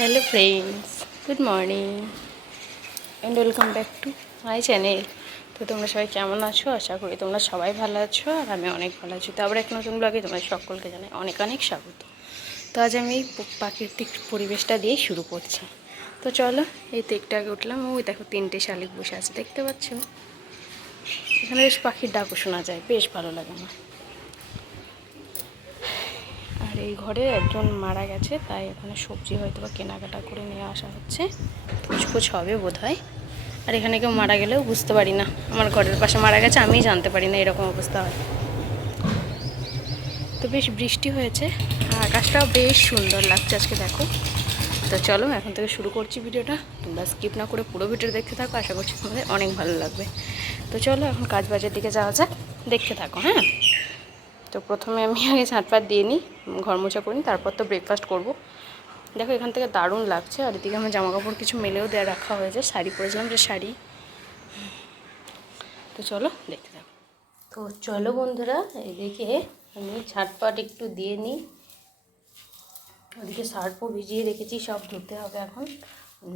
Hello friends, good morning and welcome back to my channel. তো তোমরা সবাই কেমন আছো? আশা করি তোমরা সবাই ভালো আছো আর আমি অনেক ভালো আছি। তো আবার এক নতুন ব্লগে তোমাদের সকলকে জানাই অনেক অনেক স্বাগত। তো আজ আমি প্রাকৃতিক পরিবেশটা দিয়ে শুরু করছি। তো চলো, এই তো একটু আগে উঠলাম, ওই দেখো 3টে শালিক বসে আছে, দেখতে পাচ্ছ? এখানে বেশ পাখির ডাকও শোনা যায়, বেশ ভালো লাগে আমার। আর এই ঘরে একজন মারা গেছে, তাই এখানে সবজি হয়তো বা কেনাকাটা করে নিয়ে আসা হচ্ছে, পুচকুচ হবে বোধ হয়। আর এখানে কেউ মারা গেলেও বুঝতে পারি না, আমার ঘরের পাশে মারা গেছে আমি জানতে পারি না, এরকম অবস্থা হয়। তো বেশ বৃষ্টি হয়েছে, আকাশটাও বেশ সুন্দর লাগছে আজকে, দেখো। তো চলো এখন থেকে শুরু করছি ভিডিওটা, তোমরা স্কিপ না করে পুরো ভিডিও দেখতে থাকো, আশা করছি তোমাদের অনেক ভালো লাগবে। তো চলো এখন কাজ বাজের দিকে যাওয়া যাক, দেখতে থাকো। হ্যাঁ, তো প্রথমে আমি আগে ঝাঁট পাট দিয়ে নিই, ঘর মোছা করি, তারপর তো ব্রেকফাস্ট করবো। দেখো এখান থেকে দারুণ লাগছে, আর এদিকে আমার জামা কাপড় কিছু মেলেও দেওয়া রাখা হয়েছে, শাড়ি পরেছিলাম, যে শাড়ি। তো চলো দেখতে থাকো। তো চলো বন্ধুরা, এদিকে আমি ঝাঁটপাট একটু দিয়ে নিই, ওদিকে সার্ফও ভিজিয়ে রেখেছি, সব ধুতে হবে এখন,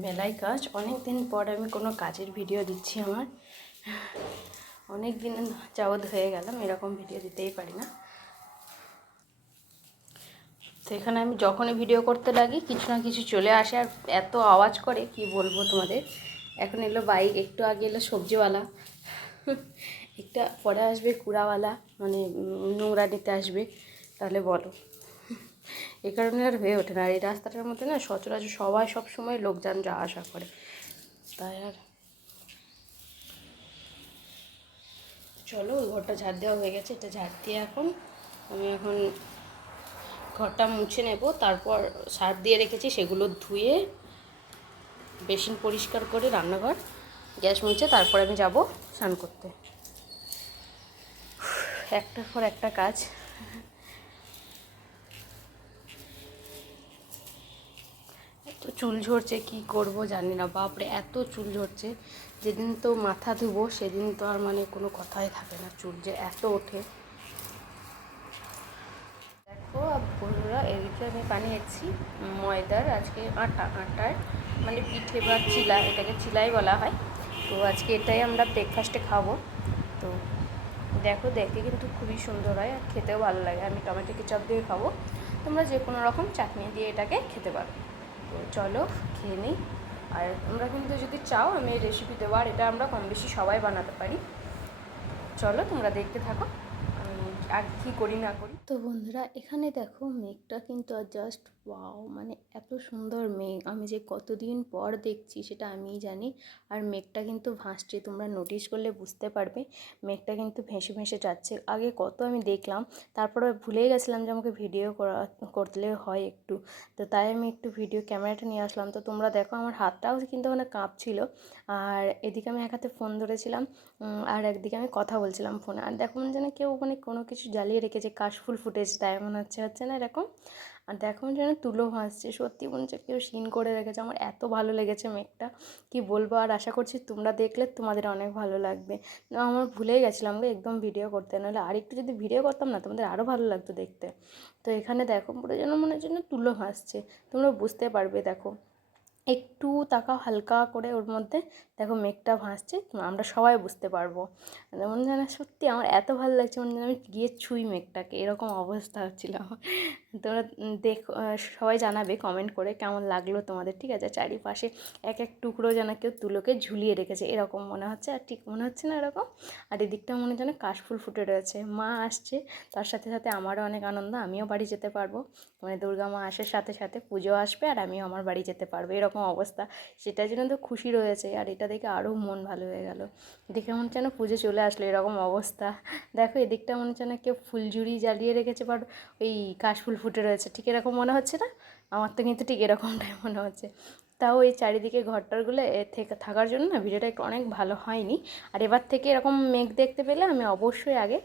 মেলাই কাজ। অনেক দিন পর আমি কোনো কাজের ভিডিও দিচ্ছি, আমার অনেক দিন যাবৎ হয়ে গেলাম, এরকম ভিডিও দিতেই পারি না। তো এখানে আমি যখনই ভিডিও করতে লাগি কিছু না কিছু চলে আসে, আর এত আওয়াজ করে কি বলবো তোমাদের। এখন এলো বাইক, একটু আগে এলো সবজিওয়ালা, একটা পরে আসবে কুড়াওয়ালা, মানে নোংরা নিতে আসবে, তাহলে বলো। এই কারণে আর হয়ে ওঠে না, আর এই রাস্তাটার মধ্যে না সচরাচর সবাই সব সময় লোকজন যাওয়া আসা করে, তাই আর। চলো, ওই ঘরটা ঝাড় দেওয়া হয়ে গেছে, এটা ঝাড় দিয়ে এখন আমি ঘরটা মুছে নেব, তারপর সার্ফ দিয়ে রেখেছি সেগুলো ধুয়ে বেসিন পরিষ্কার করে রান্নাঘর গ্যাস মুছে তারপর আমি যাব স্নান করতে। একটার পর একটা কাজ। এত চুল ঝরছে, কি করব জানি না, বাপরে এত চুল ঝরছে। যেদিন তো মাথা ধুবো সেদিন তো আর মানে কোনো কথাই থাকে না, চুল যে এত ওঠে। দেখো বন্ধুরা, এদিকে আমি বানিয়েছি ময়দার আজকে আটার মানে পিঠে বা চিলা, এটাকে চিলাই বলা হয়। তো আজকে এটাই আমরা ব্রেকফাস্টে খাবো। তো দেখো, দেখতে কিন্তু খুবই সুন্দর হয় আর খেতেও ভালো লাগে। আমি টমেটো কেচাপ দিয়ে খাবো, তোমরা যে কোনো রকম চাটনি দিয়ে এটাকে খেতে পারো। তো চলো খেয়ে নিই। আর তোমরা কিন্তু যদি চাও আমি এই রেসিপি দেবো, আর এটা আমরা কম বেশি সবাই বানাতে পারি। চলো তোমরা দেখতে থাকো আর কী করি না করি। তো বন্ধুরা, এখানে দেখো মেঘটা কিন্তু আর জাস্ট ওয়াও, মানে এত সুন্দর মেঘ, আমি যে কতদিন পর দেখছি সেটা আমিই জানি। আর মেঘটা কিন্তু ভাসছে, তোমরা নোটিশ করলে বুঝতে পারবে, মেঘটা কিন্তু ভেসে ভেসে যাচ্ছে। আগে কত আমি দেখলাম, তারপরে ভুলেই গেছিলাম যে আমাকে ভিডিও করলে হয় একটু, তো তাই আমি একটু ভিডিও ক্যামেরাটা নিয়ে আসলাম। তো তোমরা দেখো আমার হাতটাও কিন্তু ওখানে কাঁপছিল, আর এদিকে আমি এক হাতে ফোন ধরেছিলাম, আর একদিকে আমি কথা বলছিলাম ফোনে। আর দেখো মনে যেন কেউ মানে কোনো কিছু জ্বালিয়ে রেখেছে, কাশফুল ফুটেছে, তাই মনে হচ্ছে না এরকম। আর দেখো যেন তুলো ভাসছে, সত্যি মনে হচ্ছে কেউ সিন করে রেখেছে। আমার এত ভালো লেগেছে মেঘটা, কি বলবো। আর আশা করছি তোমরা দেখলে তোমাদের অনেক ভালো লাগবে। আমার ভুলেই গেছিলাম গো একদম ভিডিও করতে, নাহলে আর একটু যদি ভিডিও করতাম না তোমাদের আরও ভালো লাগতো দেখতে। তো এখানে দেখো পুরো যেন মনে হচ্ছে না তুলো ভাসছে, তোমরা বুঝতে পারবে। দেখো একটু তাকাও হালকা করে, ওর মধ্যে দেখো মেঘটা ভাসছে, আমরা সবাই বুঝতে পারবো। যেমন যেন সত্যি আমার এত ভালো লাগছে, মনে যেন আমি গিয়ে ছুঁই মেঘটাকে, এরকম অবস্থা হচ্ছিল আমার। তোমরা দেখো, সবাই জানাবে কমেন্ট করে কেমন লাগলো তোমাদের, ঠিক আছে। চারিপাশে এক এক টুকরো যেন কেউ তুলোকে ঝুলিয়ে রেখেছে, এরকম মনে হচ্ছে, আর ঠিক মনে হচ্ছে না এরকম। আর এদিকটা মনে যেন কাশফুল ফুটে রয়েছে। মা আসছে, তার সাথে সাথে আমারও অনেক আনন্দ, আমিও বাড়ি যেতে পারবো, মানে দুর্গা মা আসার সাথে সাথে পুজো আসবে আর আমিও আমার বাড়ি যেতে পারবো, এরকম অবস্থা। সেটার জন্য তো খুশি রয়েছে, আর এটা দেখে আরও মন ভালো হয়ে গেল। দেখে মনে হচ্ছে না পুজো চলে আসলো, এরকম অবস্থা। দেখো এদিকটা মনে হচ্ছে না কেউ ফুলঝুরি জ্বালিয়ে রেখেছে, বাট ওই কাশফুল ফুটে রয়েছে, ঠিক এরকম মনে হচ্ছে না? আমার তো কিন্তু ঠিক এরকমটাই মনে হচ্ছে। তাও এই চারিদিকে ঘরটারগুলো থেকে থাকার জন্য না ভিডিওটা একটু অনেক ভালো হয়নি। আর এবার থেকে এরকম মেঘ দেখতে পেলে আমি অবশ্যই আগে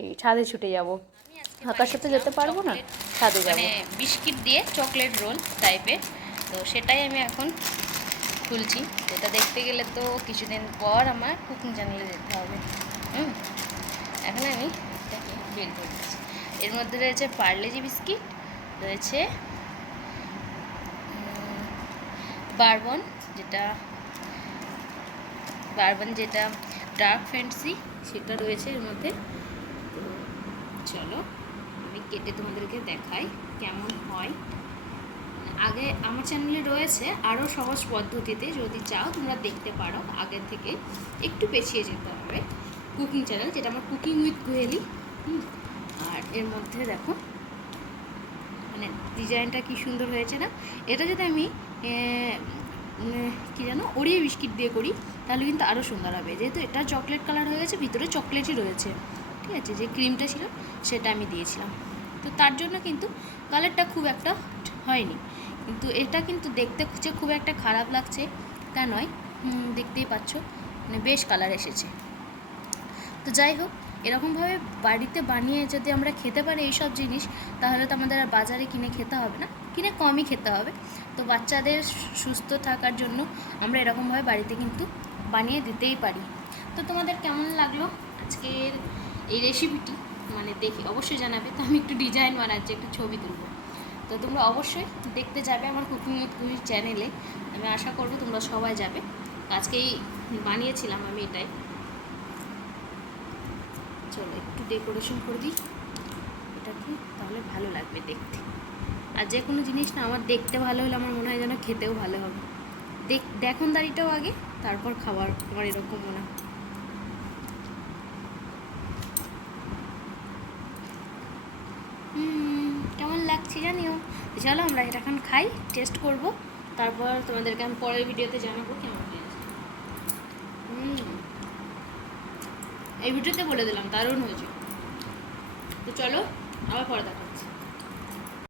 এই ছাদে ছুটে যাব, আকাশে তো যেতে পারবো না, ছাদে যাব। মানে বিস্কিট দিয়ে চকলেট রোল টাইপের, তো সেটাই আমি এখন খুলছি। এটা দেখতে গেলে তো কিছুদিন পর আমার কুকিং চ্যানেলে যেতে হবে। এখন আমি এটাকে বের করে দিচ্ছি। এর মধ্যে রয়েছে পার্লেজি বিস্কিট, রয়েছে বারবন, যেটা ডার্ক ফ্যান্টাসি সেটা রয়েছে এর মধ্যে। তো চলো আমি কেটে তোমাদেরকে দেখাই কেমন হয়। আগে আমার চ্যানেলে রয়েছে আরও সহজ পদ্ধতিতে, যদি চাও তোমরা দেখতে পারো। আগের থেকে একটু পেছিয়ে যেতে হবে কুকিং চ্যানেল, যেটা আমার কুকিং উইথ কোয়েলি। আর এর মধ্যে দেখো মানে ডিজাইনটা কি সুন্দর হয়েছে না। এটা যদি আমি কি জানো ওরিও বিস্কিট দিয়ে করি তাহলে কিন্তু আরও সুন্দর হবে, যেহেতু এটা চকলেট কালার হয়ে গেছে, ভিতরে চকলেটই রয়েছে। ঠিক আছে, যে ক্রিমটা ছিল সেটা আমি দিয়েছিলাম, তো তার জন্য কিন্তু কালারটা খুব একটা হয়নি। কিন্তু এটা কিন্তু দেখতে যে খুব একটা খারাপ লাগছে তা নয়, দেখতেই পাচ্ছ মানে বেশ কালার এসেছে। তো যাই হোক, এরকমভাবে বাড়িতে বানিয়ে যদি আমরা খেতে পারি এইসব জিনিস, তাহলে তো আমাদের আর বাজারে কিনে খেতে হবে না, কিনে কমই খেতে হবে। তো বাচ্চাদের সুস্থ থাকার জন্য আমরা এরকমভাবে বাড়িতে কিন্তু বানিয়ে দিতেই পারি। তো তোমাদের কেমন লাগলো আজকের এই রেসিপিটি মানে দেখে অবশ্যই জানাবে। তো আমি একটু ডিজাইন বানাচ্ছি, একটু ছবি তুলব, তো তোমরা অবশ্যই দেখতে যাবে আমার কুকিং উইথ কুইর চ্যানেলে। আমি আশা করবো তোমরা সবাই যাবে। আজকেই বানিয়েছিলাম আমি এটাই। চলো একটু ডেকোরেশন করে দিই এটাকে, তাহলে ভালো লাগবে দেখতে। আর যে কোনো জিনিস না আমার দেখতে ভালো হলে আমার মনে হয় যেন খেতেও ভালো হবে। দেখুন দাড়িটাও আগে, তারপর খাবার, আমার এরকম মনে হয়। কেমন লাগছে জানিও। চলো আমরা এটা এখন খাই, টেস্ট করব, তারপর তোমাদেরকে আমি পরের ভিডিওতে জানাবো কেমন হয়েছে। এই ভিডিওতে বলে দিলাম দারুণ হয়েছে। তো চলো আবার পরে দেখা।